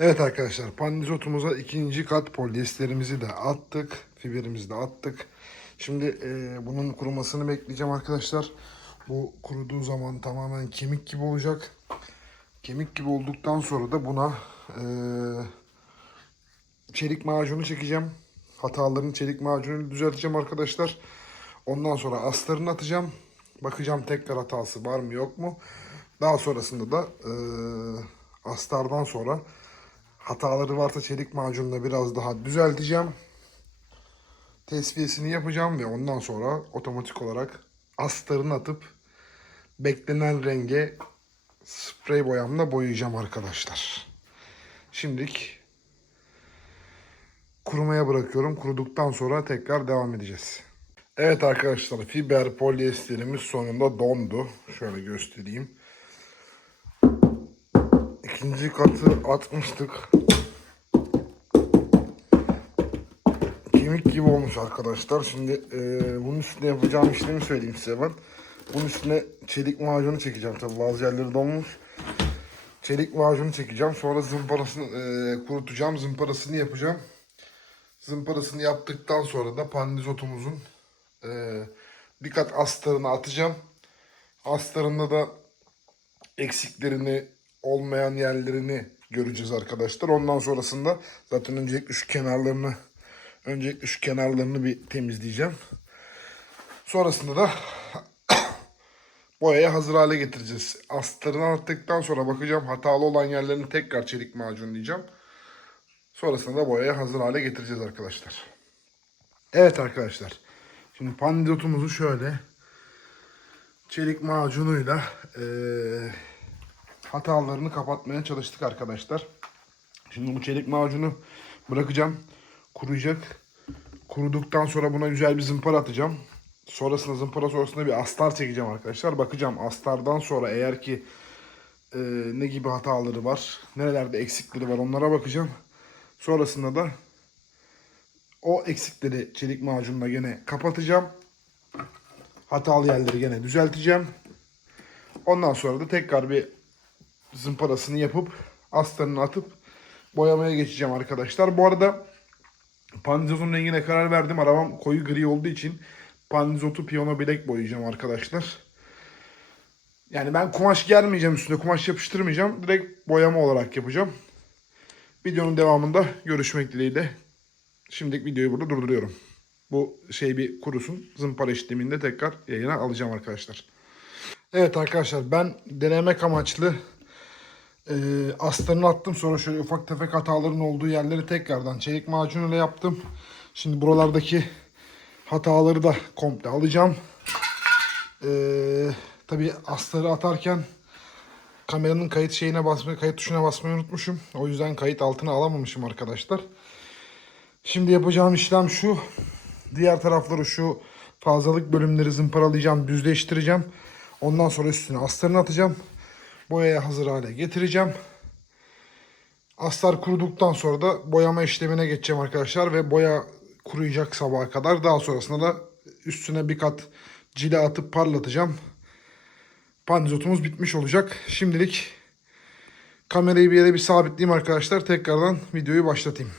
Evet arkadaşlar pandizotumuza ikinci kat polyesterimizi de attık. Fiberimizi de attık. Şimdi e, bunun kurumasını bekleyeceğim arkadaşlar. Bu kuruduğu zaman tamamen kemik gibi olacak. Kemik gibi olduktan sonra da buna e, çelik macunu çekeceğim. Hataların çelik macununu düzelteceğim arkadaşlar. Ondan sonra astarını atacağım. Bakacağım tekrar hatası var mı yok mu. Daha sonrasında da e, astardan sonra hataları varsa çelik macunla biraz daha düzelteceğim. Tesviyesini yapacağım ve ondan sonra otomatik olarak astarını atıp beklenen renge sprey boyamla boyayacağım arkadaşlar. Şimdilik kurumaya bırakıyorum. Kuruduktan sonra tekrar devam edeceğiz. Evet arkadaşlar fiber polyesterimiz sonunda dondu. Şöyle göstereyim. İkinci katı atmıştık. Kemik gibi olmuş arkadaşlar. Şimdi e, bunun üstüne yapacağım işlemi söyleyeyim size ben. Bunun üstüne çelik macunu çekeceğim. Tabi bazı yerleri donmuş. Çelik macunu çekeceğim. Sonra zımparasını e, kurutacağım. Zımparasını yapacağım. Zımparasını yaptıktan sonra da pandizotumuzun e, bir kat astarını atacağım. Astarında da eksiklerini, olmayan yerlerini göreceğiz arkadaşlar. Ondan sonrasında zaten öncelikle şu kenarlarını öncelikle şu kenarlarını bir temizleyeceğim. Sonrasında da boyaya hazır hale getireceğiz. Astarını attıktan sonra bakacağım hatalı olan yerlerini tekrar çelik macunlayacağım. Sonrasında da boyaya hazır hale getireceğiz arkadaşlar. Evet arkadaşlar. Şimdi pandizotumuzu şöyle çelik macunuyla eee hatalarını kapatmaya çalıştık arkadaşlar. Şimdi bu çelik macunu bırakacağım. Kuruyacak. Kuruduktan sonra buna güzel bir zımpara atacağım. Sonrasında zımpara sonrasında bir astar çekeceğim arkadaşlar. Bakacağım astardan sonra eğer ki e, ne gibi hataları var, nerelerde eksikleri var onlara bakacağım. Sonrasında da o eksikleri çelik macunla gene kapatacağım. Hatalı yerleri gene düzelteceğim. Ondan sonra da tekrar bir zımparasını yapıp astarını atıp boyamaya geçeceğim arkadaşlar. Bu arada pandizotun rengine karar verdim. Arabam koyu gri olduğu için pandizotu piyano bilek boyayacağım arkadaşlar. Yani ben kumaş germeyeceğim üstüne. Kumaş yapıştırmayacağım. Direkt boyama olarak yapacağım. Videonun devamında görüşmek dileğiyle. Şimdilik videoyu burada durduruyorum. Bu şey bir kurusun. Zımpara işleminde tekrar yayına alacağım arkadaşlar. Evet arkadaşlar ben denemek amaçlı e, astarını attım. Sonra şöyle ufak tefek hataların olduğu yerleri tekrardan çelik macunuyla yaptım. Şimdi buralardaki hataları da komple alacağım. E, Tabi astarı atarken kameranın kayıt şeyine basmayı, kayıt tuşuna basmayı unutmuşum. O yüzden kayıt altına alamamışım arkadaşlar. Şimdi yapacağım işlem şu. Diğer tarafları şu fazlalık bölümleri zımparalayacağım, düzleştireceğim. Ondan sonra üstüne astarını atacağım. Boyaya hazır hale getireceğim. Astar kuruduktan sonra da boyama işlemine geçeceğim arkadaşlar. Ve boya kuruyacak sabaha kadar. Daha sonrasında da üstüne bir kat cila atıp parlatacağım. Pandizotumuz bitmiş olacak. Şimdilik kamerayı bir yere bir sabitleyeyim arkadaşlar. Tekrardan videoyu başlatayım.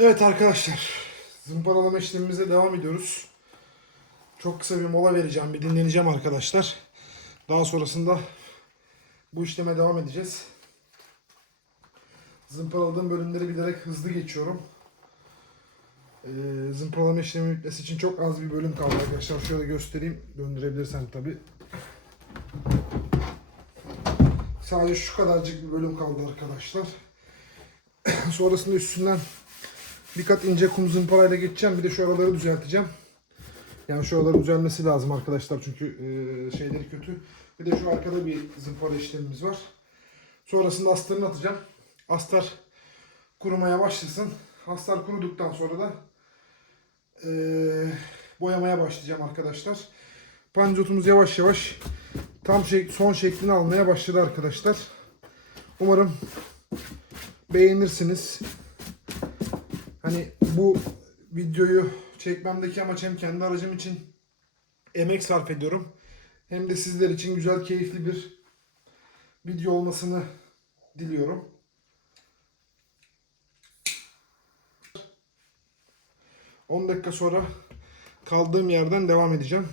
Evet arkadaşlar. Zımparalama işlemimize devam ediyoruz. Çok kısa bir mola vereceğim. Bir dinleneceğim arkadaşlar. Daha sonrasında bu işleme devam edeceğiz. Zımparaladığım bölümleri bilerek hızlı geçiyorum. Ee, zımparalama işlemi bitmesi için çok az bir bölüm kaldı arkadaşlar. Şöyle göstereyim. Döndürebilirsem tabi. Sadece şu kadarcık bir bölüm kaldı arkadaşlar. Sonrasında üstünden bir kat ince kum zımparayla geçeceğim. Bir de şu araları düzelteceğim. Yani şu araları düzelmesi lazım arkadaşlar çünkü e, şeyleri kötü. Bir de şu arkada bir zımpara işlemimiz var. Sonrasında astarını atacağım. Astar kurumaya başlasın. Astar kuruduktan sonra da e, boyamaya başlayacağım arkadaşlar. Pancotumuz yavaş yavaş tam şey, son şeklini almaya başladı arkadaşlar. Umarım beğenirsiniz. Bu videoyu çekmemdeki amaç hem kendi aracım için emek sarf ediyorum. Hem de sizler için güzel, keyifli bir video olmasını diliyorum. ...10 dakika sonra kaldığım yerden devam edeceğim.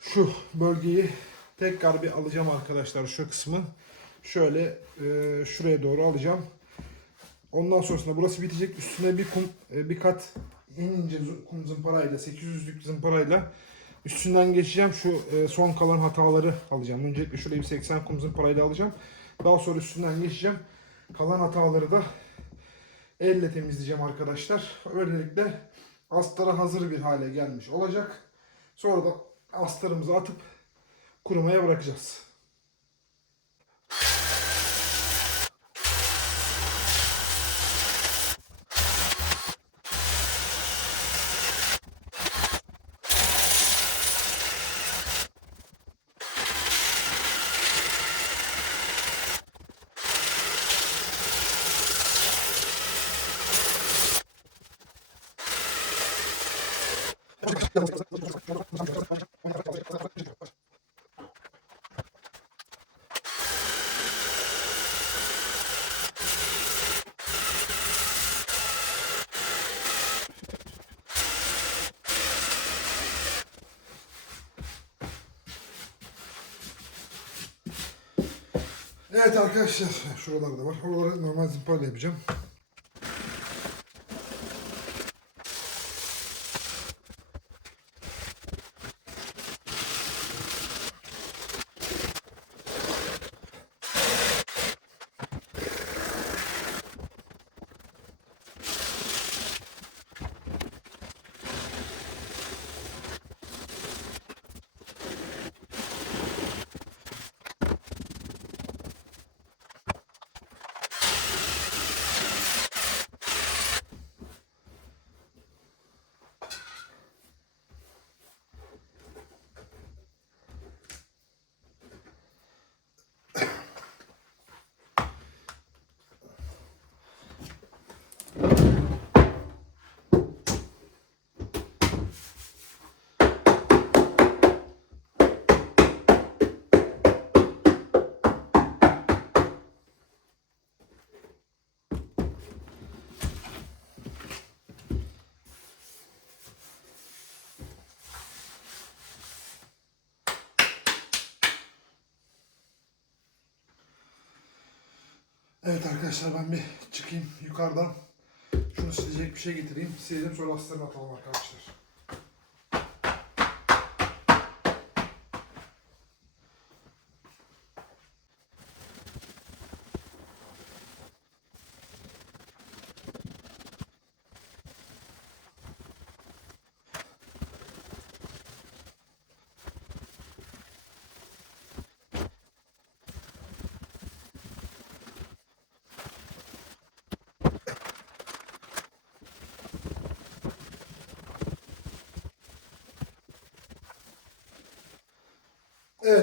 Şu bölgeyi tekrar bir alacağım arkadaşlar şu kısmı. Şöyle e, şuraya doğru alacağım. Ondan sonrasında burası bitecek. Üstüne bir kum, e, bir kat en ince kum zımparayla, 800'lük zımparayla üstünden geçeceğim. Şu e, son kalan hataları alacağım. Öncelikle şurayı bir 80 kum zımparayla alacağım. Daha sonra üstünden geçeceğim. Kalan hataları da elle temizleyeceğim arkadaşlar. Böylelikle astara hazır bir hale gelmiş olacak. Sonra da astarımızı atıp kurumaya bırakacağız. Evet arkadaşlar şuralarda var. Oraları normal zımparayla yapacağım. Evet arkadaşlar ben bir çıkayım yukarıdan. Şunu silecek bir şey getireyim. Silelim sonra astarını atalım arkadaşlar.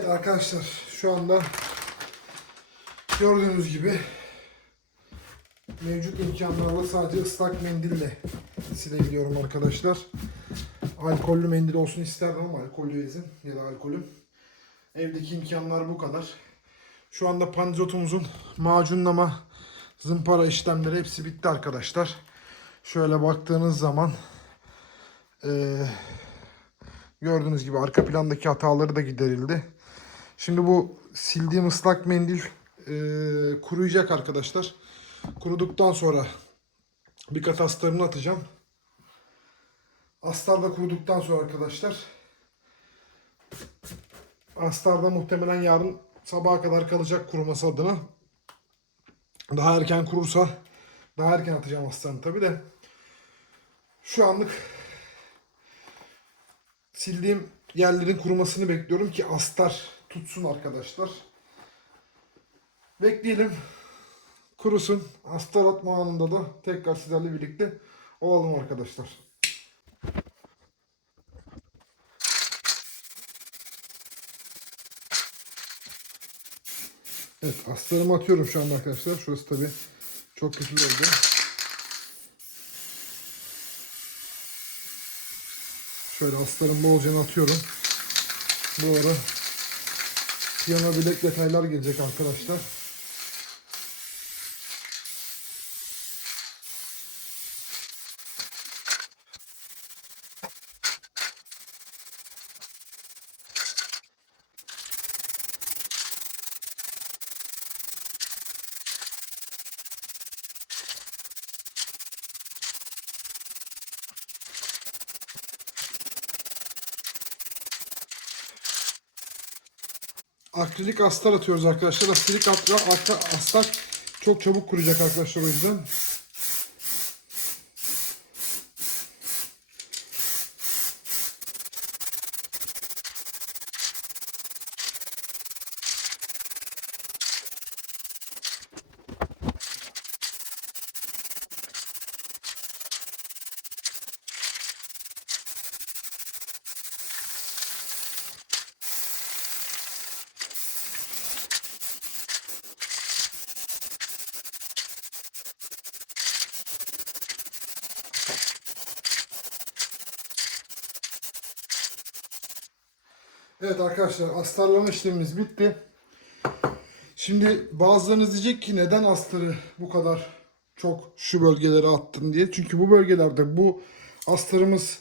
Arkadaşlar şu anda gördüğünüz gibi mevcut imkanlarla sadece ıslak mendille silebiliyorum arkadaşlar. Alkollü mendil olsun isterdim ama alkollü bezim ya da alkolüm. Evdeki imkanlar bu kadar. Şu anda panzotumuzun macunlama Zımpara işlemleri hepsi bitti arkadaşlar. Şöyle baktığınız zaman eee, gördüğünüz gibi arka plandaki hataları da giderildi. Şimdi bu sildiğim ıslak mendil eee, kuruyacak arkadaşlar. Kuruduktan sonra bir kat astarını atacağım. Astar da kuruduktan sonra arkadaşlar Astar da muhtemelen yarın sabaha kadar kalacak kuruması adına. Daha erken kurursa daha erken atacağım astarını tabi de. Şu anlık sildiğim yerlerin kurumasını bekliyorum ki astar tutsun arkadaşlar. Bekleyelim. Kurusun. Astar atma anında da tekrar sizlerle birlikte olalım arkadaşlar. Evet astarımı atıyorum şu anda arkadaşlar. Şurası tabi çok kötü oldu. Şöyle astarın bolcana atıyorum. Bu ara piyano bilek detaylar gelecek arkadaşlar. Akrilik astar atıyoruz arkadaşlar. Akrilik astar, astar, çok çabuk kuruyacak arkadaşlar o yüzden. Evet arkadaşlar astarlama işlemimiz bitti. Şimdi bazılarınız diyecek ki neden astarı bu kadar çok şu bölgelere attın diye. Çünkü bu bölgelerde bu astarımız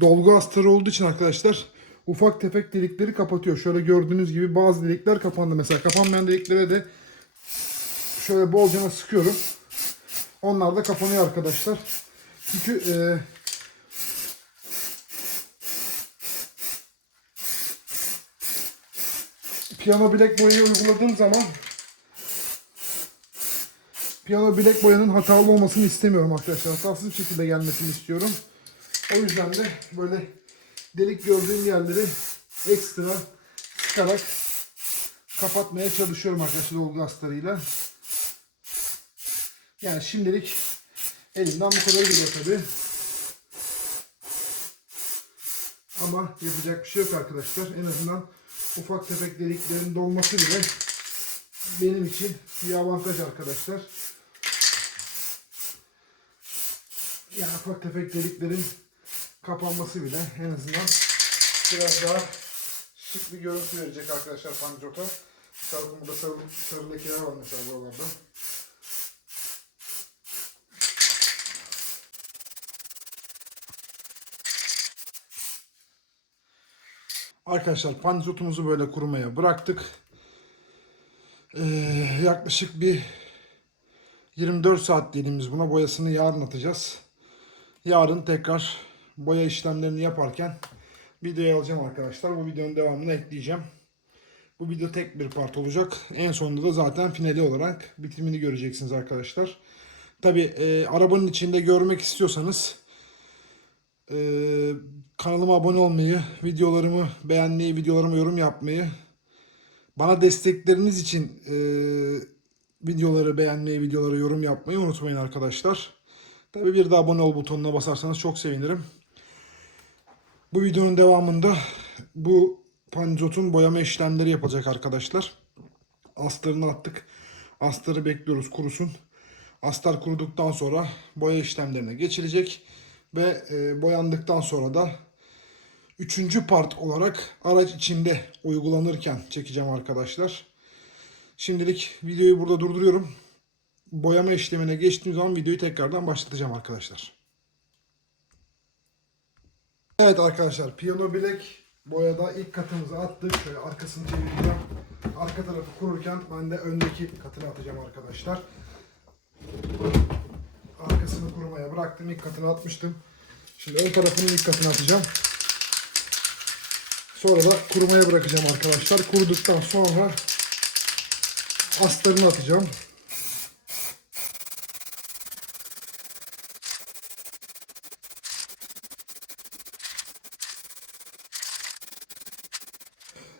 dolgu astarı olduğu için arkadaşlar ufak tefek delikleri kapatıyor. Şöyle gördüğünüz gibi bazı delikler kapandı. Mesela kapanmayan deliklere de şöyle bolcana sıkıyorum. Onlar da kapanıyor arkadaşlar. Çünkü e, piyano bilek boyayı uyguladığım zaman piyano bilek boyanın hatalı olmasını istemiyorum arkadaşlar. Hatasız bir şekilde gelmesini istiyorum. O yüzden de böyle delik gördüğüm yerleri ekstra sıkarak kapatmaya çalışıyorum arkadaşlar dolgu astarıyla. Yani şimdilik elimden bu kadar geliyor tabi. Ama yapacak bir şey yok arkadaşlar. En azından ufak tefek deliklerin dolması bile benim için bir avantaj arkadaşlar. Yani ufak tefek deliklerin kapanması bile en azından biraz daha şık bir görüntü verecek arkadaşlar pancota. Mesela burada sarı, sarı lekeler var mesela buralarda. Arkadaşlar panzotumuzu böyle kurumaya bıraktık. Ee, yaklaşık bir 24 saat dediğimiz buna boyasını yarın atacağız. Yarın tekrar boya işlemlerini yaparken videoya alacağım arkadaşlar. Bu videonun devamını ekleyeceğim. Bu video tek bir part olacak. En sonunda da zaten finali olarak bitimini göreceksiniz arkadaşlar. Tabi e, arabanın içinde görmek istiyorsanız e, kanalıma abone olmayı, videolarımı beğenmeyi, videolarıma yorum yapmayı, bana destekleriniz için e, videoları beğenmeyi, videolara yorum yapmayı unutmayın arkadaşlar. Tabi bir de abone ol butonuna basarsanız çok sevinirim. Bu videonun devamında bu panzotun boyama işlemleri yapacak arkadaşlar. Astarını attık. Astarı bekliyoruz kurusun. Astar kuruduktan sonra boya işlemlerine geçilecek. Ve e, boyandıktan sonra da üçüncü part olarak araç içinde uygulanırken çekeceğim arkadaşlar. Şimdilik videoyu burada durduruyorum. boyama işlemine geçtiğim zaman videoyu tekrardan başlatacağım arkadaşlar. Evet arkadaşlar piyano bilek boyada ilk katımızı attık. Şöyle arkasını çevireceğim. Arka tarafı kururken ben de öndeki katını atacağım arkadaşlar. Arkasını kurumaya bıraktım. İlk katını atmıştım. Şimdi ön tarafının ilk katını atacağım. Sonra da kurumaya bırakacağım arkadaşlar. Kuruduktan sonra astarını atacağım.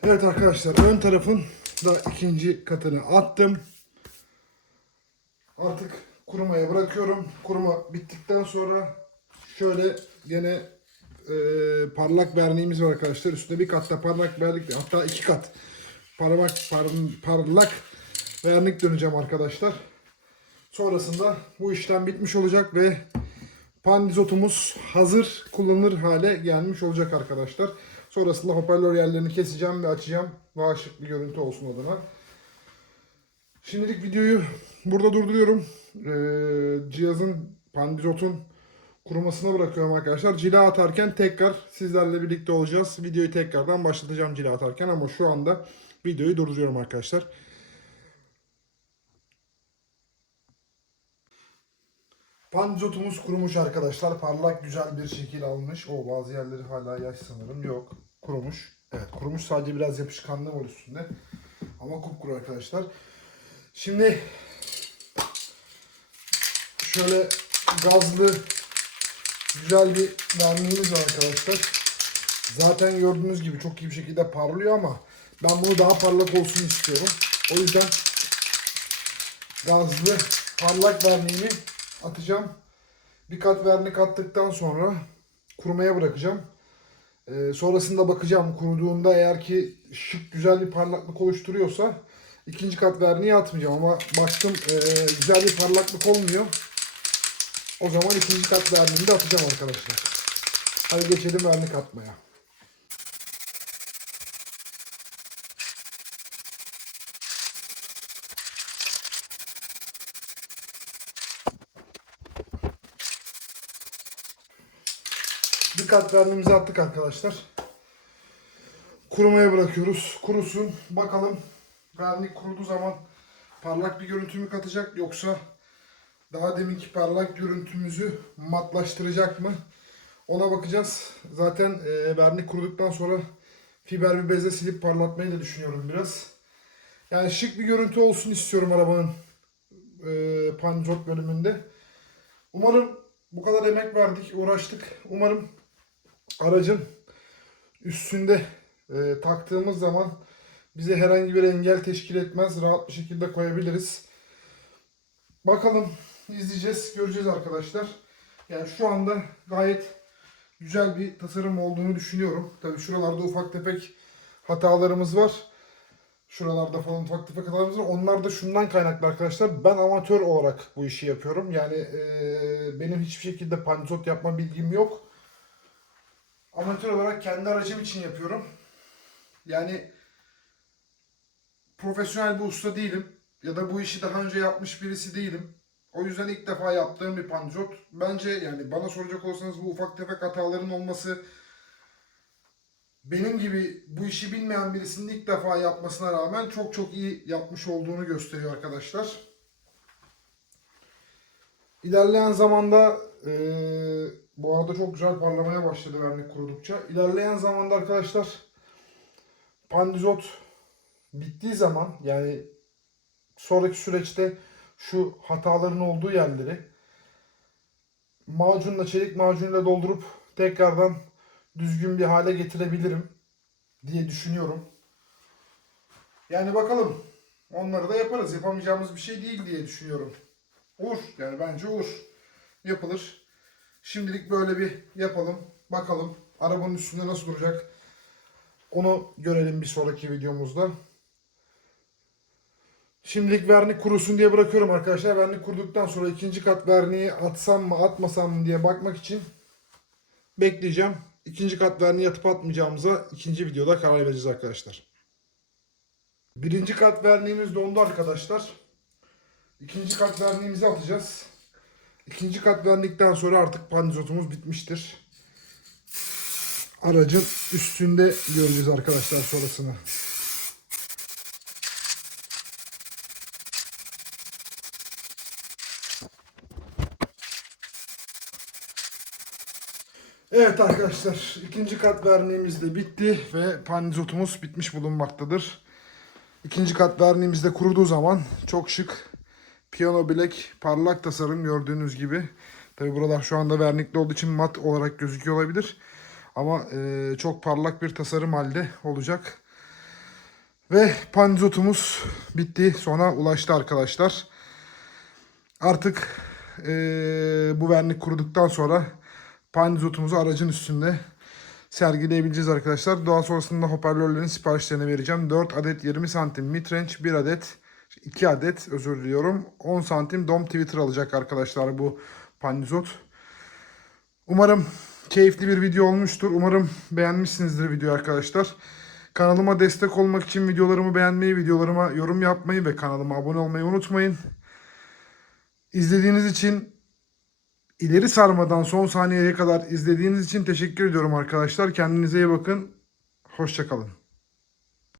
Evet arkadaşlar ön tarafın da ikinci katını attım. Artık kurumaya bırakıyorum. Kuruma bittikten sonra şöyle gene e, parlak verniğimiz var arkadaşlar. Üstünde bir katta parlak vernik hatta iki kat parlak par, parlak vernik döneceğim arkadaşlar. Sonrasında bu işlem bitmiş olacak ve pandizotumuz hazır kullanılır hale gelmiş olacak arkadaşlar. Sonrasında hoparlör yerlerini keseceğim ve açacağım. Daha bir görüntü olsun adına. Şimdilik videoyu burada durduruyorum. Ee, cihazın, pandizotun kurumasına bırakıyorum arkadaşlar. Cila atarken tekrar sizlerle birlikte olacağız. Videoyu tekrardan başlatacağım cila atarken ama şu anda videoyu durduruyorum arkadaşlar. Pandizotumuz kurumuş arkadaşlar. Parlak güzel bir şekil almış. O bazı yerleri hala yaş sanırım. Yok. Kurumuş. Evet kurumuş. Sadece biraz yapışkanlığı var üstünde. Ama kupkuru arkadaşlar. Şimdi şöyle gazlı güzel bir verniğimiz var arkadaşlar. Zaten gördüğünüz gibi çok iyi bir şekilde parlıyor ama ben bunu daha parlak olsun istiyorum. O yüzden gazlı parlak verniğimi atacağım. Bir kat vernik attıktan sonra kurumaya bırakacağım. Ee, sonrasında bakacağım kuruduğunda eğer ki şık güzel bir parlaklık oluşturuyorsa ikinci kat verniği atmayacağım ama baktım e, güzel bir parlaklık olmuyor. O zaman ikinci kat verniğini de atacağım arkadaşlar. Hadi geçelim vernik atmaya. Bir kat verniğimizi attık arkadaşlar. Kurumaya bırakıyoruz. Kurusun. Bakalım vernik kuruduğu zaman parlak bir görüntü mü katacak yoksa daha deminki parlak görüntümüzü matlaştıracak mı? Ona bakacağız. Zaten e, vernik kuruduktan sonra fiber bir bezle silip parlatmayı da düşünüyorum biraz. Yani şık bir görüntü olsun istiyorum arabanın e, panzot bölümünde. Umarım bu kadar emek verdik, uğraştık. Umarım aracın üstünde e, taktığımız zaman bize herhangi bir engel teşkil etmez. Rahat bir şekilde koyabiliriz. Bakalım izleyeceğiz, göreceğiz arkadaşlar. Yani şu anda gayet güzel bir tasarım olduğunu düşünüyorum. Tabi şuralarda ufak tefek hatalarımız var. Şuralarda falan ufak tefek hatalarımız var. Onlar da şundan kaynaklı arkadaşlar. Ben amatör olarak bu işi yapıyorum. Yani e, benim hiçbir şekilde panzot yapma bilgim yok. Amatör olarak kendi aracım için yapıyorum. Yani profesyonel bir usta değilim. Ya da bu işi daha önce yapmış birisi değilim. O yüzden ilk defa yaptığım bir panzot. Bence yani bana soracak olsanız bu ufak tefek hataların olması benim gibi bu işi bilmeyen birisinin ilk defa yapmasına rağmen çok çok iyi yapmış olduğunu gösteriyor arkadaşlar. İlerleyen zamanda eee, bu arada çok güzel parlamaya başladı vernik kurudukça. İlerleyen zamanda arkadaşlar pandizot bittiği zaman yani sonraki süreçte şu hataların olduğu yerleri macunla çelik macunla doldurup tekrardan düzgün bir hale getirebilirim diye düşünüyorum. Yani bakalım. Onları da yaparız. Yapamayacağımız bir şey değil diye düşünüyorum. Olur. Yani bence olur. Yapılır. Şimdilik böyle bir yapalım. Bakalım. Arabanın üstünde nasıl duracak. Onu görelim bir sonraki videomuzda. Şimdilik vernik kurusun diye bırakıyorum arkadaşlar. Vernik kuruduktan sonra ikinci kat verniği atsam mı atmasam mı diye bakmak için bekleyeceğim. İkinci kat verniği atıp atmayacağımıza ikinci videoda karar vereceğiz arkadaşlar. Birinci kat verniğimiz dondu arkadaşlar. İkinci kat verniğimizi atacağız. İkinci kat vernikten sonra artık pandizotumuz bitmiştir. Aracın üstünde göreceğiz arkadaşlar sonrasını. Evet arkadaşlar ikinci kat verniğimiz de bitti ve pandizotumuz bitmiş bulunmaktadır. İkinci kat verniğimiz de kuruduğu zaman çok şık piyano bilek parlak tasarım gördüğünüz gibi. Tabi buralar şu anda vernikli olduğu için mat olarak gözüküyor olabilir. Ama e, çok parlak bir tasarım halde olacak. Ve pandizotumuz bitti. Sona ulaştı arkadaşlar. Artık e, bu vernik kuruduktan sonra pandizotumuzu aracın üstünde sergileyebileceğiz arkadaşlar. Daha sonrasında hoparlörlerin siparişlerini vereceğim. 4 adet 20 santim midrange, 1 adet 2 adet özür diliyorum. 10 santim dom Twitter alacak arkadaşlar bu pandizot. Umarım keyifli bir video olmuştur. Umarım beğenmişsinizdir video arkadaşlar. Kanalıma destek olmak için videolarımı beğenmeyi, videolarıma yorum yapmayı ve kanalıma abone olmayı unutmayın. İzlediğiniz için ileri sarmadan son saniyeye kadar izlediğiniz için teşekkür ediyorum arkadaşlar. Kendinize iyi bakın. Hoşçakalın.